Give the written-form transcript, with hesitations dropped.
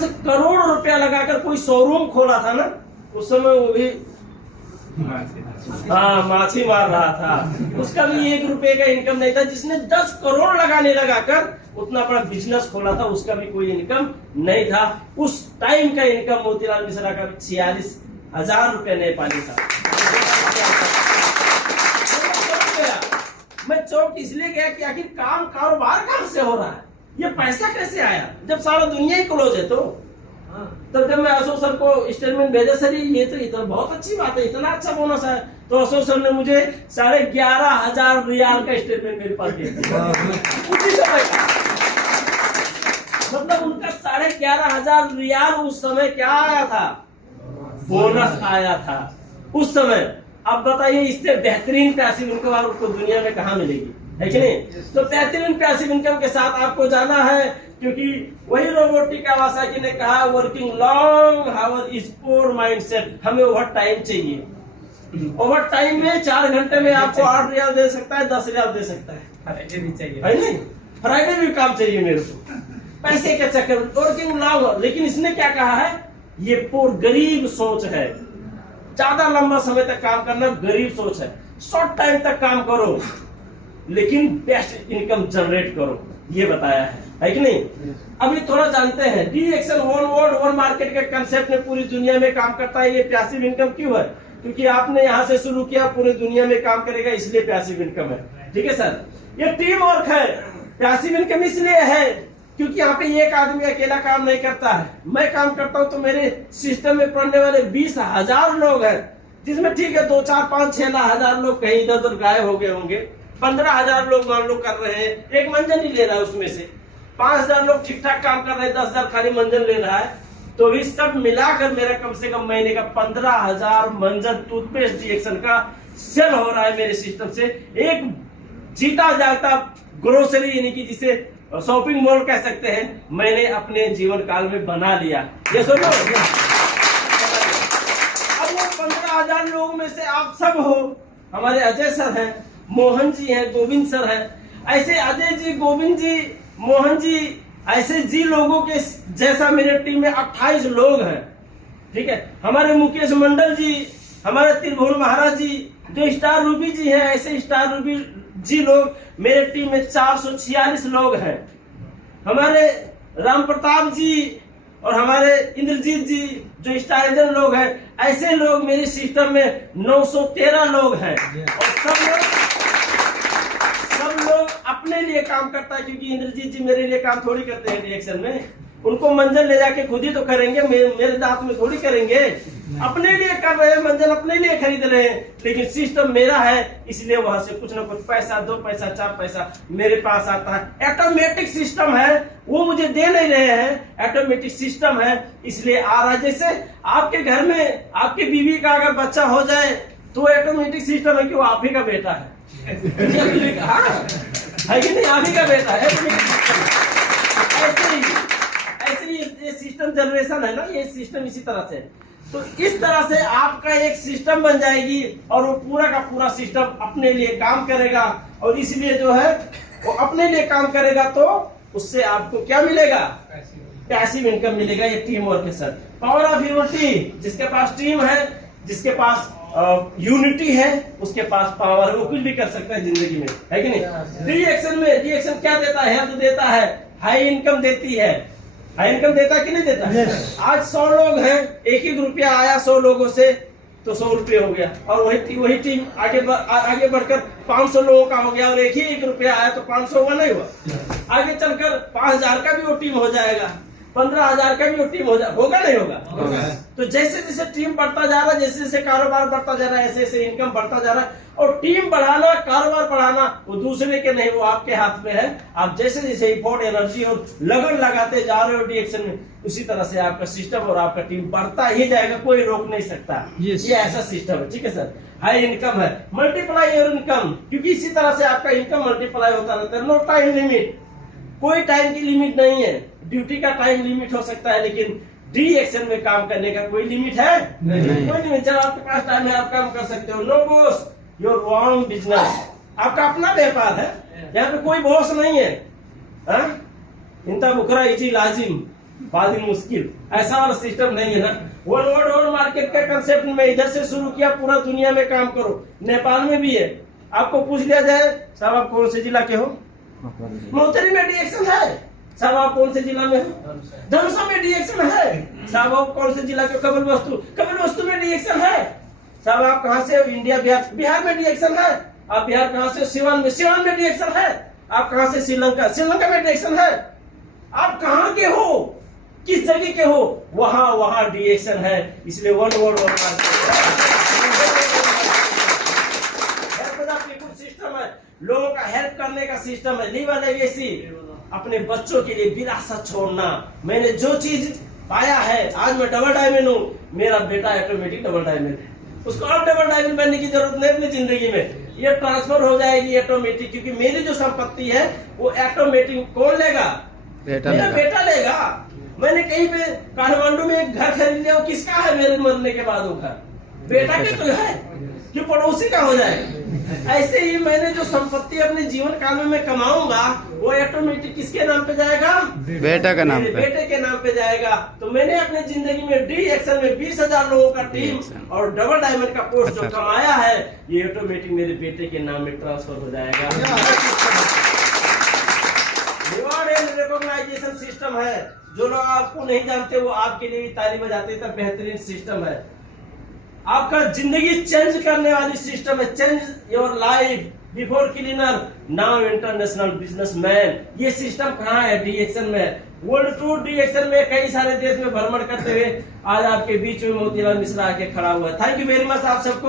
10 करोड़ रुपया लगाकर कोई शोरूम खोला था ना, उस समय वो भी हाँ माछी मार रहा था, उसका भी 1 रुपए का इनकम नहीं था। जिसने 10 करोड़ लगाने लगाकर उतना बड़ा बिजनेस खोला था, उसका भी कोई इनकम नहीं था। उस टाइम का इनकम मोतीलाल मिश्रा का 46,000 रुपए नेपाली था। मैं चौक इसलिए गया कि आखिर काम कारोबार कहां से हो रहा है, ये पैसा कैसे आया, जब सारा दुनिया ही क्लोज है। तो तब जब मैं अशोक सर को स्टेटमेंट भेजा, सर ये तो इतना बहुत अच्छी बात है, इतना अच्छा बोनस है, तो अशोक सर ने मुझे 11,500 रियाल का स्टेटमेंट मेरे पास दे दिया उसी समय का। मतलब उनका 11,500 रियाल उस समय क्या आया था, बोनस आया था उस समय। अब बताइए इससे बेहतरीन पैसिव इनकम आपको दुनिया में कहाँ मिलेगी, है कि नहीं। तो बेहतरीन पैसिव इनकम के साथ आपको जाना है, क्योंकि वही रोबोटिक कावासाकी ने कहा, working long hour is poor mindset. हमें ओवर टाइम चाहिए। ओवर टाइम में 4 घंटे में आपको 8 रियाल दे सकता है, 10 रियाल दे सकता है, फ्राइडे भी चाहिए, है नहीं, फ्राइडे भी काम चाहिए मेरे को, पैसे के चक्कर में वर्किंग लॉन्ग। लेकिन इसने क्या कहा है, ये पोर गरीब सोच है, ज्यादा लंबा समय तक काम करना गरीब सोच है। शॉर्ट टाइम तक काम करो लेकिन बेस्ट इनकम जनरेट करो, ये बताया है कि नहीं। अभी थोड़ा जानते हैं D action one word one market के कंसेप्ट में पूरी दुनिया में काम करता है। ये पैसिव इनकम क्यों है, क्योंकि आपने यहाँ से शुरू किया, पूरी दुनिया में काम करेगा, इसलिए पैसिव इनकम है। ठीक है सर, ये टीम वर्क है। पैसिव इनकम इसलिए है क्योंकि यहाँ पे एक आदमी अकेला काम नहीं करता है। मैं काम करता हूँ तो मेरे सिस्टम में पढ़ने वाले 20,000 लोग हैं, जिसमें ठीक है 2, 4, 5, 6,000 लोग कहीं इधर उधर गायब हो गए होंगे। 15,000 लोग मान लो कर रहे हैं, एक मंजन ही ले रहा है, उसमें से 5,000 लोग ठीक ठाक काम कर रहे हैं, 10,000 खाली मंजन ले रहा है। तो भी सब मिलाकर मेरा कम से कम महीने का 15,000 मंजन टूथपेस्ट रिएक्शन का सेल हो रहा है मेरे सिस्टम से। एक जीता जागता ग्रोसरी यानी कि जिसे शॉपिंग मॉल कह सकते हैं, मैंने अपने जीवन काल में बना लिया। ये सुनो, अब वो 15,000 लोगों में से आप सब हो। हमारे अजय सर हैं, मोहन जी हैं, गोविंद सर हैं। ऐसे अजय जी, गोविंद जी, मोहन जी, ऐसे जी लोगों के जैसा मेरे टीम में 28 लोग हैं। ठीक है, हमारे मुकेश मंडल जी, हमारे त्रिभुवन महाराज जी, जो स्टार रूबी जी हैं, ऐसे स्टार रूबी जी लोग मेरे टीम में 446 लोग हैं। हमारे राम प्रताप जी और हमारे इंद्रजीत जी जो स्टार एजेंट लोग हैं, ऐसे लोग मेरे सिस्टम में 913 लोग हैं। और सब लोग अपने लिए काम करता है, क्योंकि इंद्रजीत जी मेरे लिए काम थोड़ी करते हैं रिएक्शन में। उनको मंजन ले जाके खुद ही तो करेंगे, मेरे दांत में थोड़ी करेंगे। अपने लिए कर रहे हैं, मंजन अपने लिए खरीद रहे हैं, लेकिन सिस्टम मेरा है, इसलिए वहां से कुछ ना कुछ पैसा, 2 पैसा, 4 पैसा मेरे पास आता है। ऑटोमेटिक सिस्टम है, वो मुझे दे नहीं रहे हैं, ऑटोमेटिक सिस्टम है, इसलिए आ रहा है। जैसे आपके घर में आपकी बीवी का अगर बच्चा हो जाए तो ऑटोमेटिक सिस्टम है कि वो आप ही का बेटा है। है कि नहीं, आप ही का बेटा है। ऐसे ही ये सिस्टम जनरेशन है ना, ये सिस्टम इसी तरह से। तो इस तरह से आपका एक सिस्टम बन जाएगी और वो पूरा का पूरा सिस्टम अपने लिए काम करेगा। और इसलिए जो है वो अपने लिए काम करेगा, तो उससे आपको क्या मिलेगा, पैसिव इनकम मिलेगा। ये टीम वर्क के साथ पावर ऑफ यूनिटी, जिसके पास टीम है, जिसके पास यूनिटी है, उसके पास पावर है, वो कुछ भी कर सकता है जिंदगी में, है कि नहीं। रिएक्शन में रिएक्शन क्या देता है, हेल्थ देता है, हाई इनकम देती है। हाई इनकम देता है कि नहीं देता है। आज 100 लोग हैं, 1 रुपया आया 100 लोगों से तो 100 रुपये हो गया, और वही टीम आगे बढ़कर 500 लोगों का हो गया, और 1 रुपया आया तो 500 हुआ, नहीं हुआ। आगे चलकर 5,000 का भी वो टीम हो जाएगा, 15,000 का भी वो टीम होगा, नहीं होगा। तो जैसे जैसे टीम बढ़ता जा रहा है, जैसे जैसे कारोबार बढ़ता जा रहा है, ऐसे ऐसे इनकम बढ़ता जा रहा है। और टीम बढ़ाना, कारोबार बढ़ाना वो दूसरे के नहीं, वो आपके हाथ में है। आप जैसे जैसे इफोर्ट, एनर्जी और लगन लगाते जा रहे हो रिएक्शन में, उसी तरह से आपका सिस्टम और आपका टीम बढ़ता ही जाएगा, कोई रोक नहीं सकता। ये ऐसा सिस्टम है। ठीक है सर, हाई इनकम है, मल्टीप्लाई योर इनकम, क्योंकि इसी तरह से आपका इनकम मल्टीप्लाई होता रहता है। नो टाइम लिमिट, कोई टाइम की लिमिट नहीं है। ड्यूटी का टाइम लिमिट हो सकता है, लेकिन डी एक्शन में काम करने का कोई लिमिट है नहीं। कोई लिमिट, जब आपके पास टाइम है आप काम कर सकते हो। No boss, your own business, आपका अपना व्यापार है, यहाँ पे कोई बॉस नहीं है। इंता बुखरा इजी लाजिम, बाद में मुश्किल, ऐसा वाला सिस्टम नहीं है ना। वन वर्ल्ड वन मार्केट का कंसेप्ट में इधर से शुरू किया, पूरा दुनिया में काम करो। नेपाल में भी है। आपको पूछ लिया जाए साहब आप कौन से जिला के हो, मोहतरी में डीएक्शन है। साहब आप कौन से जिला में हो, धनुषा में डीएक्शन है। साहब आप कौन से जिला के, कपिल वस्तु में डीएक्शन है। साहब आप कहाँ से हो, इंडिया बिहार में डीएक्शन है। आप बिहार कहाँ से, सिवान में डीएक्शन है। आप कहाँ से, श्रीलंका में डीएक्शन है। आप कहाँ के हो, किस जगह के हो, वहां डीएक्शन है। इसलिए वन वर्ल्ड वन सिस्टम है, लोगों का हेल्प करने का सिस्टम है। लीवर लेगेसी, अपने बच्चों के लिए विरासत छोड़ना। मैंने जो चीज पाया है, आज मैं डबल डायमंड हूँ, मेरा बेटा ऑटोमेटिक डबल डायमंड है। उसको अब डबल डायमंड बनने की जरूरत नहीं अपनी जिंदगी में, ये ट्रांसफर हो जाएगी ऑटोमेटिक। क्योंकि मेरी जो संपत्ति है वो ऑटोमेटिक कौन लेगा, मेरा बेटा लेगा। मैंने कहीं पे काठमांडू में एक घर खरीद लिया, वो किसका है मेरे मरने के बाद? वो घर बेटा के तो है, कि पड़ोसी का हो जाए। ऐसे ही मैंने जो संपत्ति अपने जीवन काल में मैं कमाऊंगा, वो ऑटोमेटिक किसके नाम पे जाएगा, बेटा का नाम पे, बेटे के नाम पे जाएगा। तो मैंने अपने जिंदगी में डीएक्शन में 20,000 लोगों का टीम और डबल डायमंड का पोस्ट जो कमाया है, ये ऑटोमेटिक मेरे बेटे के नाम में ट्रांसफर हो जाएगा। रिवॉर्ड एंड रिकॉग्नाइजेशन सिस्टम है। जो लोग आपको नहीं जानते वो आपके लिए ताली बजाते हैं, बेहतरीन सिस्टम है। आपका जिंदगी चेंज करने वाली सिस्टम है। Change your life before cleaner now international businessman. ये सिस्टम कहाँ है, डीएक्शन में। वर्ल्ड टूर डीएक्शन में कई सारे देश में भ्रमण करते हुए आज आपके बीच में मोतीलाल मिश्रा आके खड़ा हुआ है। थैंक यू वेरी मच आप सबको।